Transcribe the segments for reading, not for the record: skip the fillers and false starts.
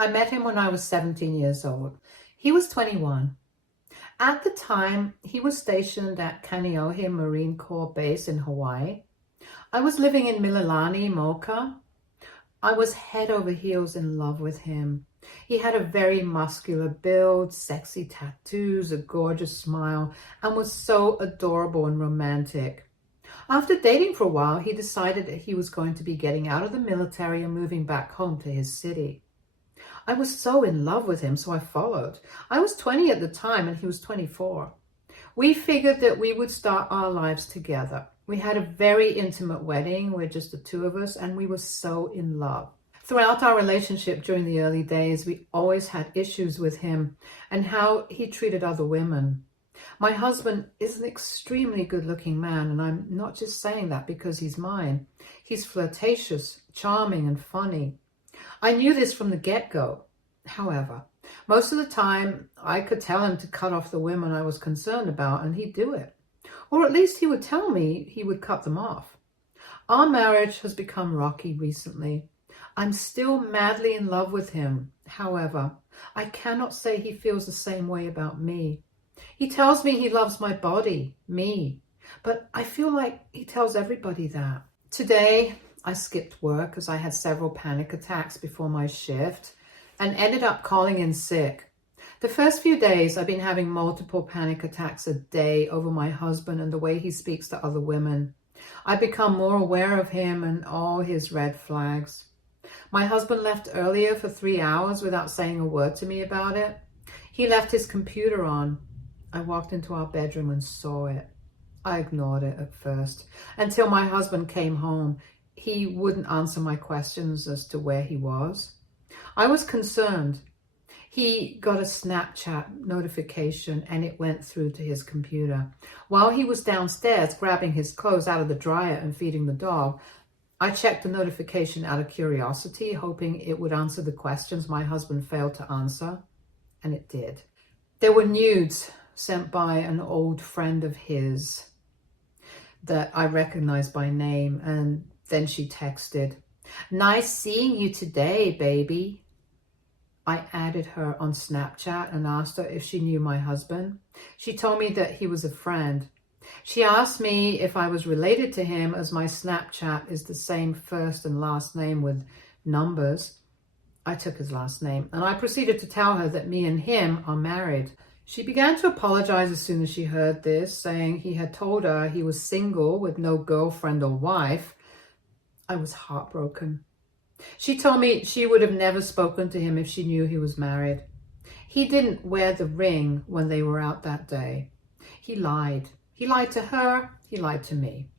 I met him when I was 17 years old. He was 21. At the time, he was stationed at Kaneohe Marine Corps Base in Hawaii. I was living in Mililani, Mocha. I was head over heels in love with him. He had a very muscular build, sexy tattoos, a gorgeous smile, and was so adorable and romantic. After dating for a while, he decided that he was going to be getting out of the military and moving back home to his city. I was so in love with him, so I followed. I was 20 at the time and he was 24. We figured that we would start our lives together. We had a very intimate wedding with just the two of us, and we were so in love. Throughout our relationship during the early days, we always had issues with him and how he treated other women. My husband is an extremely good-looking man, and I'm not just saying that because he's mine. He's flirtatious, charming, and funny. I knew this from the get-go. However, most of the time, I could tell him to cut off the women I was concerned about, and he'd do it. Or at least he would tell me he would cut them off. Our marriage has become rocky recently. I'm still madly in love with him. However, I cannot say he feels the same way about me. He tells me he loves my body, me, but I feel like he tells everybody that. Today, I skipped work as I had several panic attacks before my shift and ended up calling in sick. The first few days, I've been having multiple panic attacks a day over my husband and the way he speaks to other women. I've become more aware of him and all his red flags. My husband left earlier for 3 hours without saying a word to me about it. He left his computer on. I walked into our bedroom and saw it. I ignored it at first until my husband came home. He wouldn't answer my questions as to where he was. I was concerned. He got a Snapchat notification and it went through to his computer. While he was downstairs grabbing his clothes out of the dryer and feeding the dog, I checked the notification out of curiosity, hoping it would answer the questions my husband failed to answer, and it did. There were nudes sent by an old friend of his that I recognized by name, and then she texted, "Nice seeing you today, baby." I added her on Snapchat and asked her if she knew my husband. She told me that he was a friend. She asked me if I was related to him, as my Snapchat is the same first and last name with numbers. I took his last name, and I proceeded to tell her that me and him are married. She began to apologize as soon as she heard this, saying he had told her he was single with no girlfriend or wife. I was heartbroken. She told me she would have never spoken to him if she knew he was married. He didn't wear the ring when they were out that day. He lied. He lied to her. He lied to me.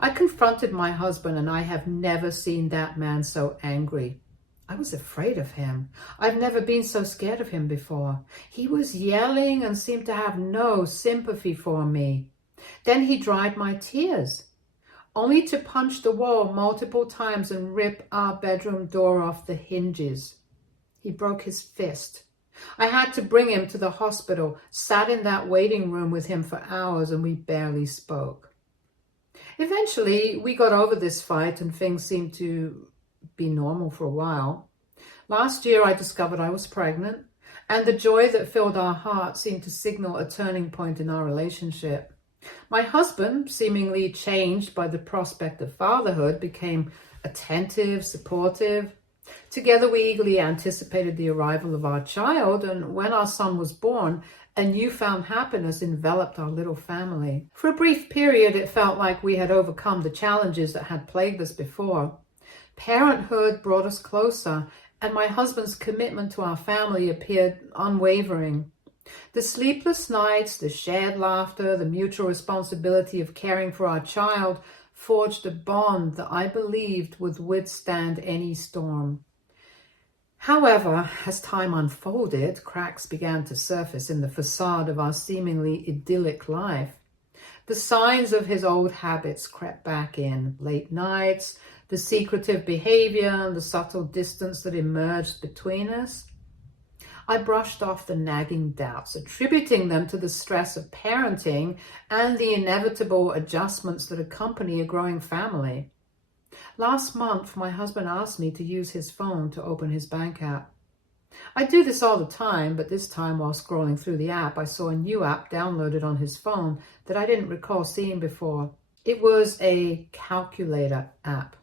I confronted my husband, and I have never seen that man so angry. I was afraid of him. I've never been so scared of him before. He was yelling and seemed to have no sympathy for me. Then he dried my tears, only to punch the wall multiple times and rip our bedroom door off the hinges. He broke his fist. I had to bring him to the hospital, sat in that waiting room with him for hours, and we barely spoke. Eventually, we got over this fight and things seemed to be normal for a while. Last year, I discovered I was pregnant, and the joy that filled our heart seemed to signal a turning point in our relationship. My husband, seemingly changed by the prospect of fatherhood, became attentive, supportive. Together, we eagerly anticipated the arrival of our child, and when our son was born, a newfound happiness enveloped our little family. For a brief period, it felt like we had overcome the challenges that had plagued us before. Parenthood brought us closer, and my husband's commitment to our family appeared unwavering. The sleepless nights, the shared laughter, the mutual responsibility of caring for our child forged a bond that I believed would withstand any storm. However, as time unfolded, cracks began to surface in the facade of our seemingly idyllic life. The signs of his old habits crept back in: late nights, the secretive behavior, and the subtle distance that emerged between us. I brushed off the nagging doubts, attributing them to the stress of parenting and the inevitable adjustments that accompany a growing family. Last month, my husband asked me to use his phone to open his bank app. I do this all the time, but this time while scrolling through the app, I saw a new app downloaded on his phone that I didn't recall seeing before. It was a calculator app,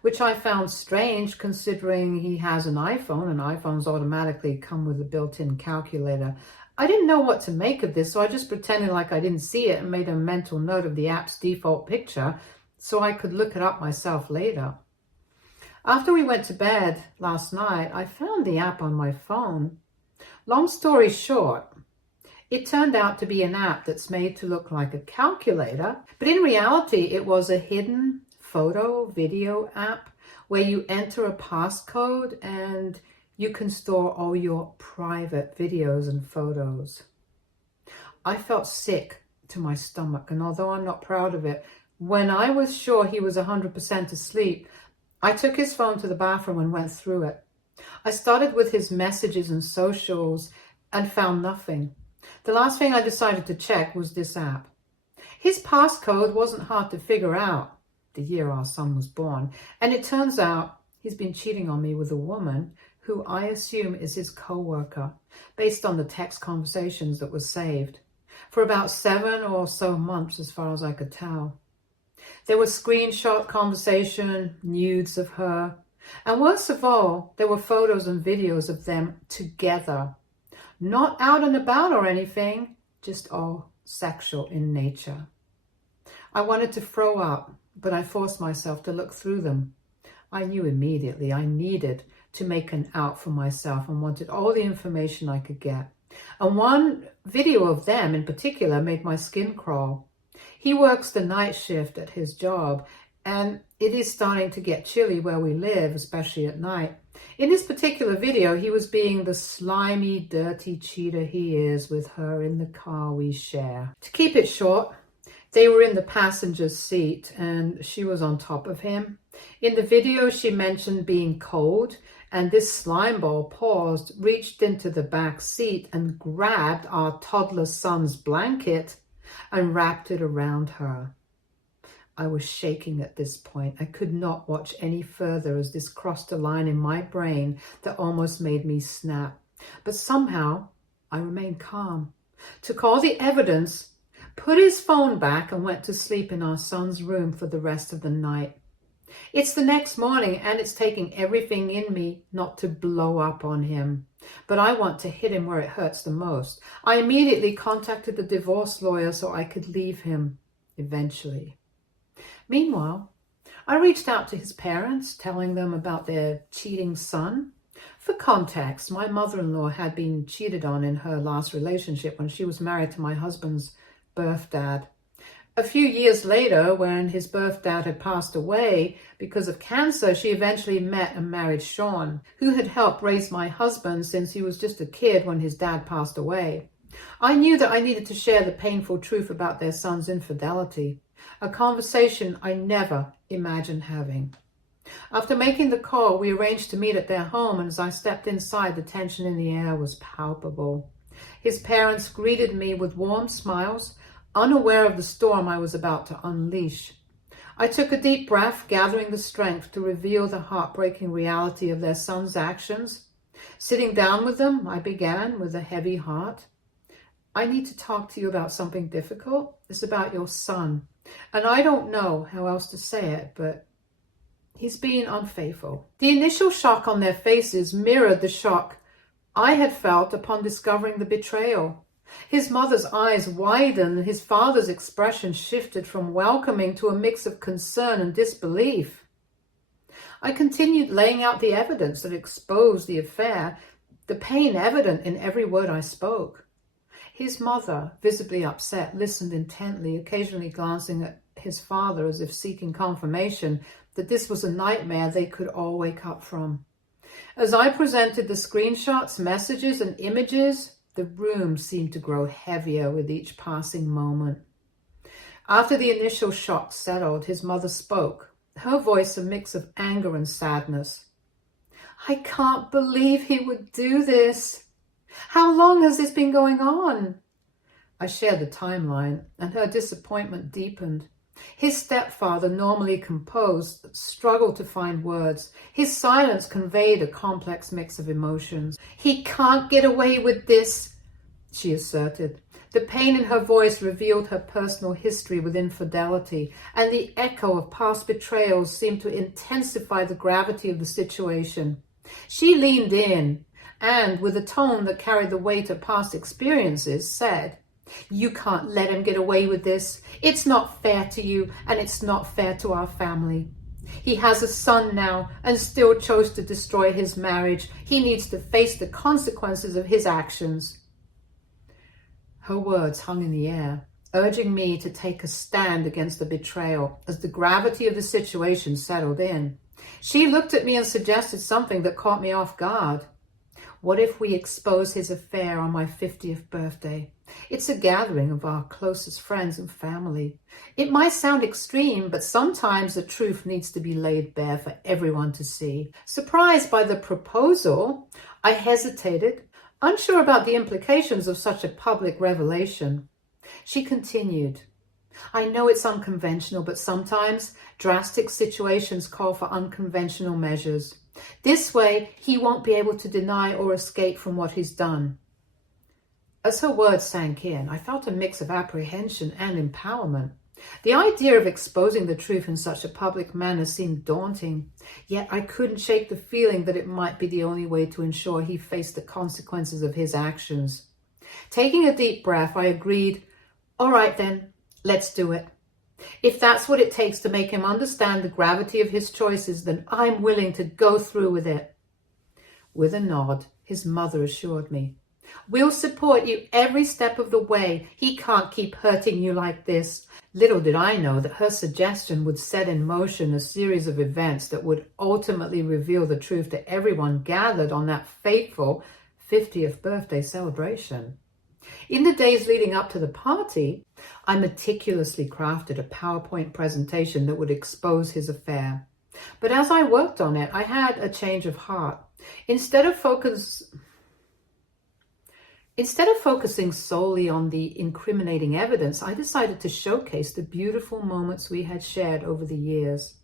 which I found strange considering he has an iPhone and iPhones automatically come with a built-in calculator. I didn't know what to make of this, so I just pretended like I didn't see it and made a mental note of the app's default picture so I could look it up myself later. After we went to bed last night, I found the app on my phone. Long story short, it turned out to be an app that's made to look like a calculator, but in reality, it was a hidden photo video app where you enter a passcode and you can store all your private videos and photos. I felt sick to my stomach, and although I'm not proud of it, when I was sure he was 100% asleep, I took his phone to the bathroom and went through it. I started with his messages and socials and found nothing. The last thing I decided to check was this app. His passcode wasn't hard to figure out, the year our son was born, and it turns out he's been cheating on me with a woman who I assume is his co-worker, based on the text conversations that were saved, for about 7 or so months as far as I could tell. There were screenshot conversation, nudes of her, and worst of all, there were photos and videos of them together. Not out and about or anything, just all sexual in nature. I wanted to throw up, but I forced myself to look through them. I knew immediately I needed to make an out for myself and wanted all the information I could get. And one video of them in particular made my skin crawl. He works the night shift at his job, and it is starting to get chilly where we live, especially at night. In this particular video, he was being the slimy, dirty cheater he is with her in the car we share. To keep it short, they were in the passenger's seat and she was on top of him. In the video, she mentioned being cold, and this slimeball paused, reached into the back seat and grabbed our toddler son's blanket and wrapped it around her. I was shaking at this point. I could not watch any further as this crossed a line in my brain that almost made me snap. But somehow I remained calm, took all the evidence, put his phone back and went to sleep in our son's room for the rest of the night. It's the next morning and it's taking everything in me not to blow up on him. But I want to hit him where it hurts the most. I immediately contacted the divorce lawyer so I could leave him eventually. Meanwhile, I reached out to his parents, telling them about their cheating son. For context, my mother-in-law had been cheated on in her last relationship when she was married to my husband's birth dad. A few years later, when his birth dad had passed away because of cancer, she eventually met and married Sean, who had helped raise my husband since he was just a kid when his dad passed away. I knew that I needed to share the painful truth about their son's infidelity, a conversation I never imagined having. After making the call, we arranged to meet at their home, and as I stepped inside, the tension in the air was palpable. His parents greeted me with warm smiles, unaware of the storm I was about to unleash. I took a deep breath, gathering the strength to reveal the heartbreaking reality of their son's actions. Sitting down with them, I began with a heavy heart. I need to talk to you about something difficult. It's about your son. And I don't know how else to say it, but he's being unfaithful. The initial shock on their faces mirrored the shock I had felt upon discovering the betrayal. His mother's eyes widened, and his father's expression shifted from welcoming to a mix of concern and disbelief. I continued laying out the evidence that exposed the affair, the pain evident in every word I spoke. His mother, visibly upset, listened intently, occasionally glancing at his father as if seeking confirmation that this was a nightmare they could all wake up from. As I presented the screenshots, messages, and images, the room seemed to grow heavier with each passing moment. After the initial shock settled, his mother spoke, her voice a mix of anger and sadness. I can't believe he would do this. How long has this been going on? I shared the timeline, and her disappointment deepened. His stepfather, normally composed, struggled to find words. His silence conveyed a complex mix of emotions. "He can't get away with this," she asserted. The pain in her voice revealed her personal history with infidelity, and the echo of past betrayals seemed to intensify the gravity of the situation. She leaned in and, with a tone that carried the weight of past experiences, said, "You can't let him get away with this. It's not fair to you, and it's not fair to our family. He has a son now and still chose to destroy his marriage. He needs to face the consequences of his actions." Her words hung in the air, urging me to take a stand against the betrayal as the gravity of the situation settled in. She looked at me and suggested something that caught me off guard. "What if we expose his affair on my 50th birthday? It's a gathering of our closest friends and family. It might sound extreme, but sometimes the truth needs to be laid bare for everyone to see." Surprised by the proposal, I hesitated, unsure about the implications of such a public revelation. She continued, "I know it's unconventional, but sometimes drastic situations call for unconventional measures. This way, he won't be able to deny or escape from what he's done." As her words sank in, I felt a mix of apprehension and empowerment. The idea of exposing the truth in such a public manner seemed daunting, yet I couldn't shake the feeling that it might be the only way to ensure he faced the consequences of his actions. Taking a deep breath, I agreed, "All right then, let's do it. If that's what it takes to make him understand the gravity of his choices, then I'm willing to go through with it." With a nod, his mother assured me, "We'll support you every step of the way. He can't keep hurting you like this." Little did I know that her suggestion would set in motion a series of events that would ultimately reveal the truth to everyone gathered on that fateful 50th birthday celebration. In the days leading up to the party, I meticulously crafted a PowerPoint presentation that would expose his affair. But as I worked on it, I had a change of heart. Instead of focusing solely on the incriminating evidence, I decided to showcase the beautiful moments we had shared over the years.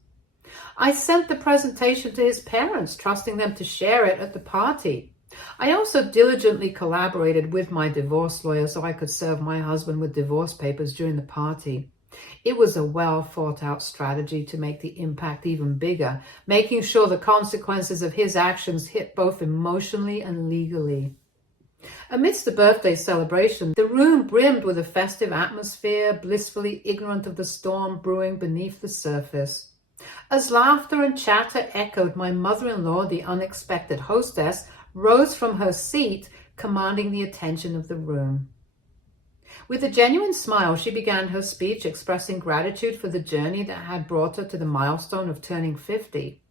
I sent the presentation to his parents, trusting them to share it at the party. I also diligently collaborated with my divorce lawyer so I could serve my husband with divorce papers during the party. It was a well thought out strategy to make the impact even bigger, making sure the consequences of his actions hit both emotionally and legally. Amidst the birthday celebration, the room brimmed with a festive atmosphere, blissfully ignorant of the storm brewing beneath the surface. As laughter and chatter echoed, my mother-in-law, the unexpected hostess, rose from her seat, commanding the attention of the room. With a genuine smile, she began her speech, expressing gratitude for the journey that had brought her to the milestone of turning 50.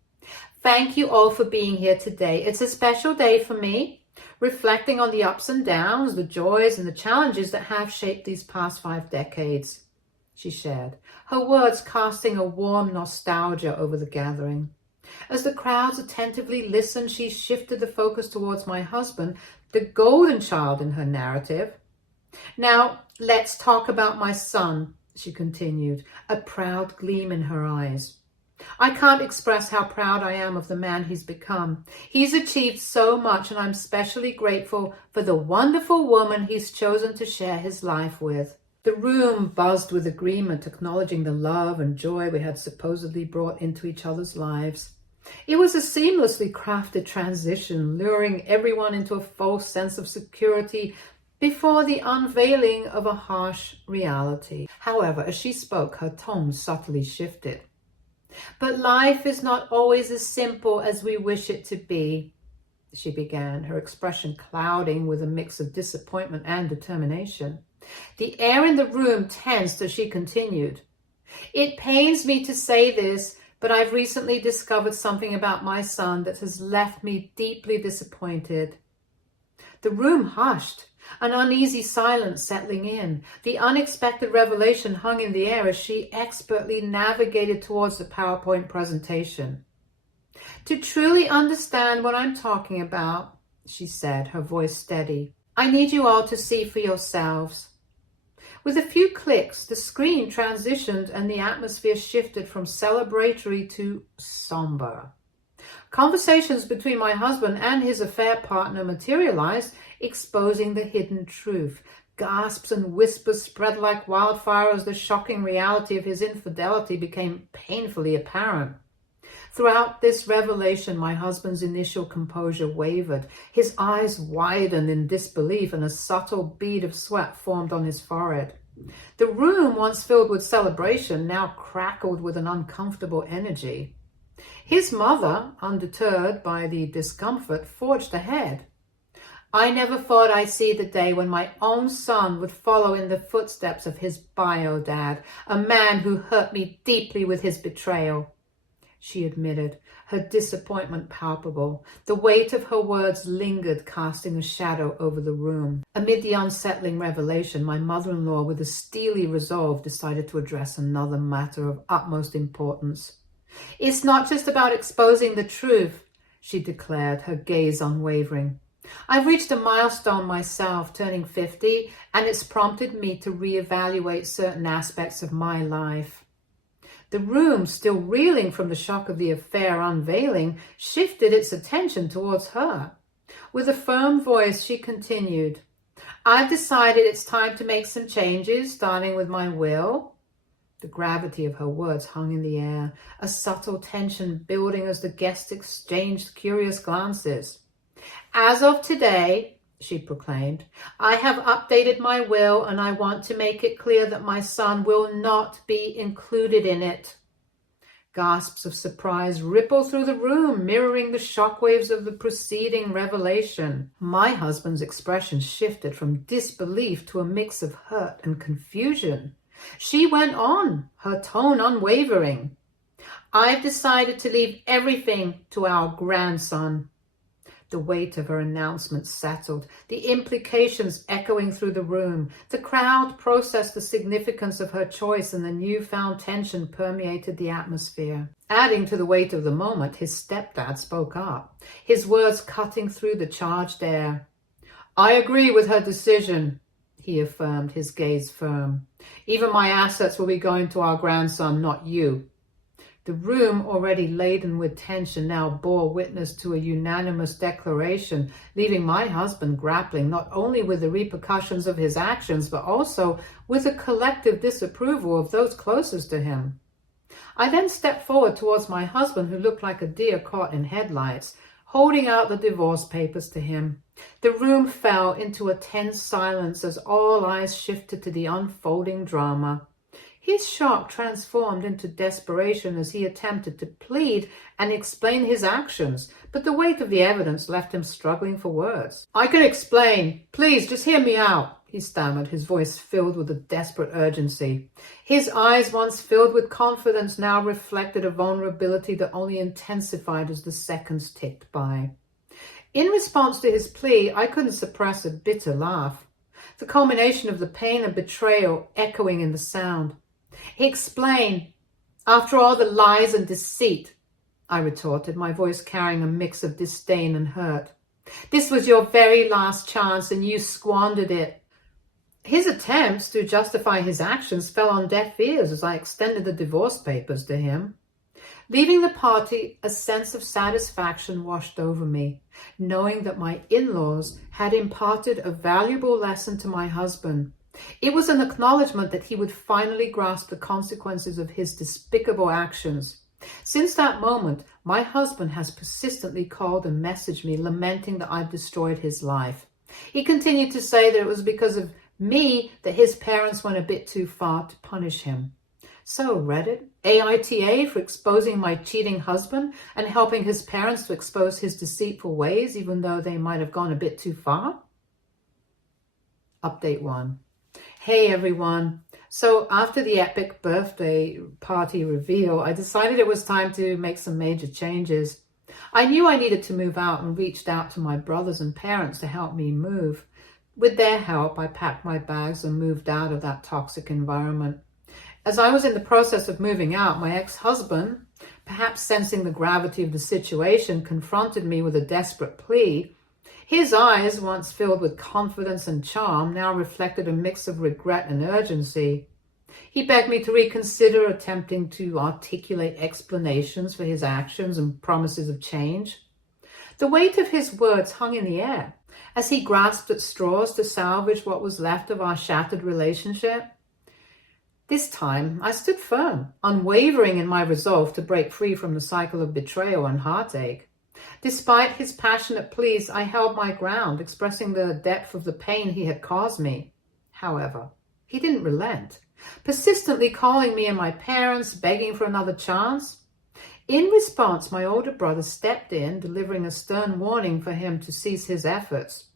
"Thank you all for being here today. It's a special day for me. Reflecting on the ups and downs, the joys and the challenges that have shaped these past 5 decades, she shared, her words casting a warm nostalgia over the gathering. As the crowds attentively listened, she shifted the focus towards my husband, the golden child in her narrative. "Now, let's talk about my son," she continued, a proud gleam in her eyes. "I can't express how proud I am of the man he's become. He's achieved so much, and I'm especially grateful for the wonderful woman he's chosen to share his life with." The room buzzed with agreement, acknowledging the love and joy we had supposedly brought into each other's lives. It was a seamlessly crafted transition, luring everyone into a false sense of security before the unveiling of a harsh reality. However, as she spoke, her tone subtly shifted. "But life is not always as simple as we wish it to be," she began, her expression clouding with a mix of disappointment and determination. The air in the room tensed as she continued. "It pains me to say this, but I've recently discovered something about my son that has left me deeply disappointed." The room hushed, an uneasy silence settling in. The unexpected revelation hung in the air as she expertly navigated towards the PowerPoint presentation. "To truly understand what I'm talking about," she said, her voice steady, "I need you all to see for yourselves. With a few clicks, the screen transitioned and the atmosphere shifted from celebratory to somber. Conversations between my husband and his affair partner materialized, exposing the hidden truth. Gasps and whispers spread like wildfire as the shocking reality of his infidelity became painfully apparent. Throughout this revelation, my husband's initial composure wavered. His eyes widened in disbelief and a subtle bead of sweat formed on his forehead. The room, once filled with celebration, now crackled with an uncomfortable energy. His mother, undeterred by the discomfort, forged ahead. I never thought I'd see the day when my own son would follow in the footsteps of his bio dad, a man who hurt me deeply with his betrayal. She admitted, her disappointment palpable. The weight of her words lingered, casting a shadow over the room. Amid the unsettling revelation, my mother-in-law, with a steely resolve, decided to address another matter of utmost importance. It's not just about exposing the truth, she declared, her gaze unwavering. I've reached a milestone myself, turning 50, and it's prompted me to reevaluate certain aspects of my life. The room, still reeling from the shock of the affair unveiling, shifted its attention towards her. With a firm voice, she continued, I've decided it's time to make some changes, starting with my will. The gravity of her words hung in the air, a subtle tension building as the guests exchanged curious glances. As of today, she proclaimed, I have updated my will and I want to make it clear that my son will not be included in it. Gasps of surprise rippled through the room, mirroring the shockwaves of the preceding revelation. My husband's expression shifted from disbelief to a mix of hurt and confusion. She went on, her tone unwavering. I've decided to leave everything to our grandson. The weight of her announcement settled, the implications echoing through the room. The crowd processed the significance of her choice, and the newfound tension permeated the atmosphere. Adding to the weight of the moment, his stepdad spoke up, his words cutting through the charged air. I agree with her decision, he affirmed, his gaze firm. Even my assets will be going to our grandson, not you. The room, already laden with tension, now bore witness to a unanimous declaration, leaving my husband grappling not only with the repercussions of his actions, but also with a collective disapproval of those closest to him. I then stepped forward towards my husband, who looked like a deer caught in headlights, holding out the divorce papers to him. The room fell into a tense silence as all eyes shifted to the unfolding drama. His shock transformed into desperation as he attempted to plead and explain his actions, but the weight of the evidence left him struggling for words. I can explain. Please, just hear me out, he stammered, his voice filled with a desperate urgency. His eyes, once filled with confidence, now reflected a vulnerability that only intensified as the seconds ticked by. In response to his plea, I couldn't suppress a bitter laugh, the culmination of the pain and betrayal echoing in the sound. Explain. After all the lies and deceit, I retorted, my voice carrying a mix of disdain and hurt. This was your very last chance and you squandered it. His attempts to justify his actions fell on deaf ears as I extended the divorce papers to him. Leaving the party, a sense of satisfaction washed over me, knowing that my in-laws had imparted a valuable lesson to my husband. It was an acknowledgement that he would finally grasp the consequences of his despicable actions. Since that moment, my husband has persistently called and messaged me, lamenting that I've destroyed his life. He continued to say that it was because of me that his parents went a bit too far to punish him. So, Reddit, aita for exposing my cheating husband and helping his parents to expose his deceitful ways, even though they might have gone a bit too far? Update 1. Hey everyone. So after the epic birthday party reveal, I decided it was time to make some major changes. I knew I needed to move out and reached out to my brothers and parents to help me move. With their help, I packed my bags and moved out of that toxic environment. As I was in the process of moving out, my ex-husband, perhaps sensing the gravity of the situation, confronted me with a desperate plea. His eyes, once filled with confidence and charm, now reflected a mix of regret and urgency. He begged me to reconsider, attempting to articulate explanations for his actions and promises of change. The weight of his words hung in the air as he grasped at straws to salvage what was left of our shattered relationship. This time, I stood firm, unwavering in my resolve to break free from the cycle of betrayal and heartache. Despite his passionate pleas, I held my ground, expressing the depth of the pain he had caused me. However, he didn't relent, persistently calling me and my parents, begging for another chance. In response, my older brother stepped in, delivering a stern warning for him to cease his efforts.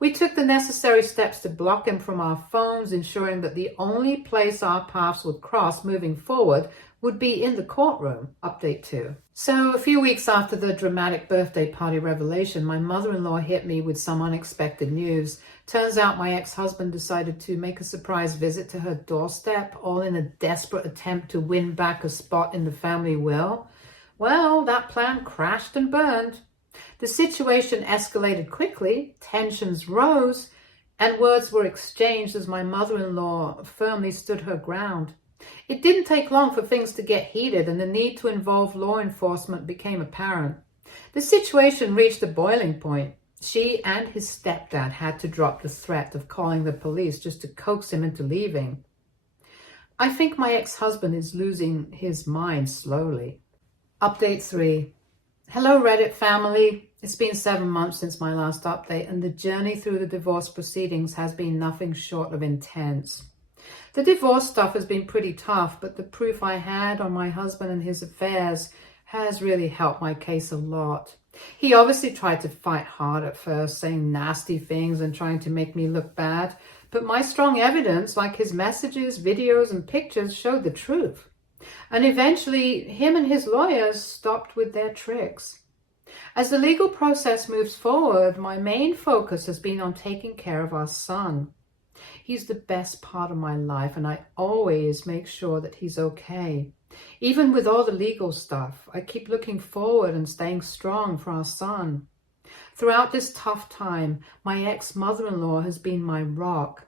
We took the necessary steps to block him from our phones, ensuring that the only place our paths would cross moving forward would be in the courtroom. Update 2. So a few weeks after the dramatic birthday party revelation, my mother-in-law hit me with some unexpected news. Turns out my ex-husband decided to make a surprise visit to her doorstep, all in a desperate attempt to win back a spot in the family will. Well, that plan crashed and burned. The situation escalated quickly, tensions rose, and words were exchanged as my mother-in-law firmly stood her ground. It didn't take long for things to get heated, and the need to involve law enforcement became apparent. The situation reached a boiling point. She and his stepdad had to drop the threat of calling the police just to coax him into leaving. I think my ex-husband is losing his mind slowly. Update 3. Hello, Reddit family. It's been 7 months since my last update, and the journey through the divorce proceedings has been nothing short of intense. The divorce stuff has been pretty tough, but the proof I had on my husband and his affairs has really helped my case a lot. He obviously tried to fight hard at first, saying nasty things and trying to make me look bad, but my strong evidence, like his messages, videos, and pictures, showed the truth. And eventually, him and his lawyers stopped with their tricks. As the legal process moves forward, my main focus has been on taking care of our son. He's the best part of my life, and I always make sure that he's okay. Even with all the legal stuff, I keep looking forward and staying strong for our son. Throughout this tough time, my ex-mother-in-law has been my rock.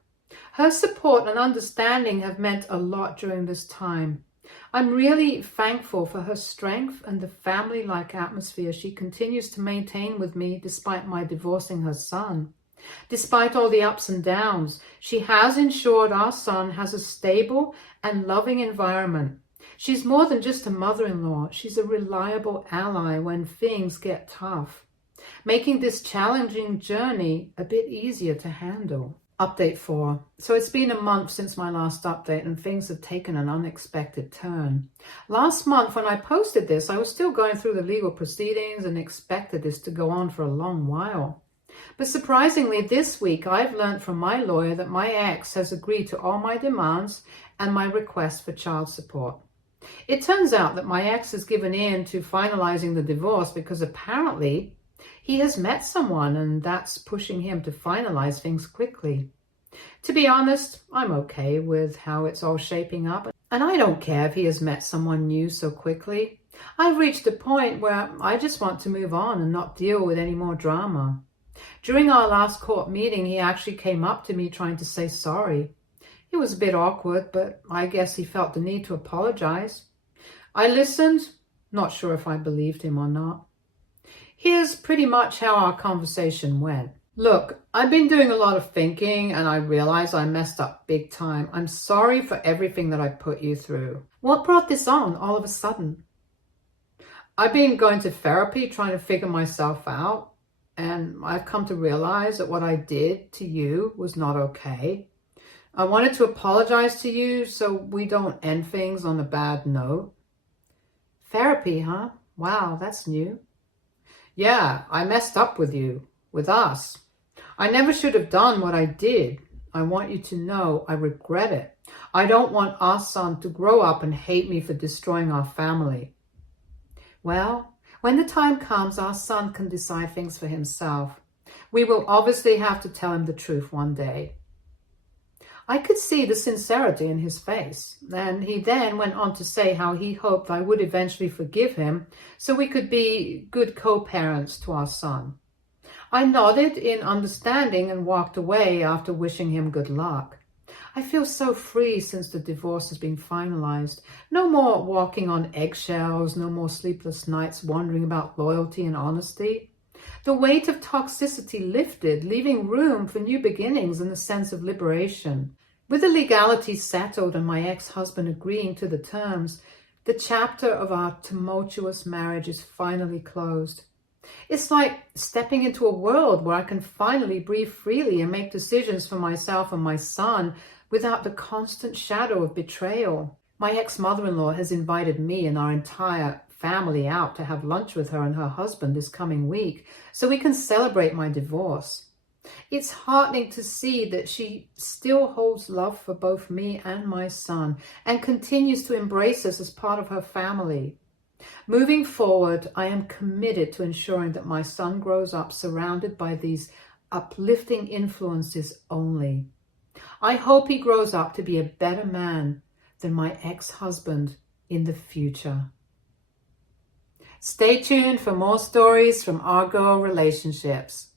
Her support and understanding have meant a lot during this time. I'm really thankful for her strength and the family-like atmosphere she continues to maintain with me despite my divorcing her son. Despite all the ups and downs, she has ensured our son has a stable and loving environment. She's more than just a mother-in-law. She's a reliable ally when things get tough, making this challenging journey a bit easier to handle. Update 4. So it's been a month since my last update, and things have taken an unexpected turn. Last month when I posted this, I was still going through the legal proceedings and expected this to go on for a long while. But surprisingly, this week I've learned from my lawyer that my ex has agreed to all my demands and my request for child support. It turns out that my ex has given in to finalizing the divorce because apparently he has met someone, and that's pushing him to finalize things quickly. To be honest, I'm okay with how it's all shaping up, and I don't care if he has met someone new so quickly. I've reached a point where I just want to move on and not deal with any more drama. During our last court meeting, he actually came up to me trying to say sorry. It was a bit awkward, but I guess he felt the need to apologize. I listened, not sure if I believed him or not. Here's pretty much how our conversation went. Look, I've been doing a lot of thinking, and I realize I messed up big time. I'm sorry for everything that I put you through. What brought this on all of a sudden? I've been going to therapy trying to figure myself out, and I've come to realize that what I did to you was not okay. I wanted to apologize to you so we don't end things on a bad note. Therapy, huh? Wow, that's new. Yeah, I messed up with you, with us. I never should have done what I did. I want you to know I regret it. I don't want our son to grow up and hate me for destroying our family. Well, when the time comes, our son can decide things for himself. We will obviously have to tell him the truth one day. I could see the sincerity in his face, and he then went on to say how he hoped I would eventually forgive him so we could be good co-parents to our son. I nodded in understanding and walked away after wishing him good luck. I feel so free since the divorce has been finalized. No more walking on eggshells, no more sleepless nights wondering about loyalty and honesty. The weight of toxicity lifted, leaving room for new beginnings and a sense of liberation. With the legalities settled and my ex-husband agreeing to the terms, the chapter of our tumultuous marriage is finally closed. It's like stepping into a world where I can finally breathe freely and make decisions for myself and my son without the constant shadow of betrayal. My ex-mother-in-law has invited me and our entire family out to have lunch with her and her husband this coming week so we can celebrate my divorce. It's heartening to see that she still holds love for both me and my son and continues to embrace us as part of her family. Moving forward, I am committed to ensuring that my son grows up surrounded by these uplifting influences only. I hope he grows up to be a better man than my ex-husband in the future. Stay tuned for more stories from Argo Relationships.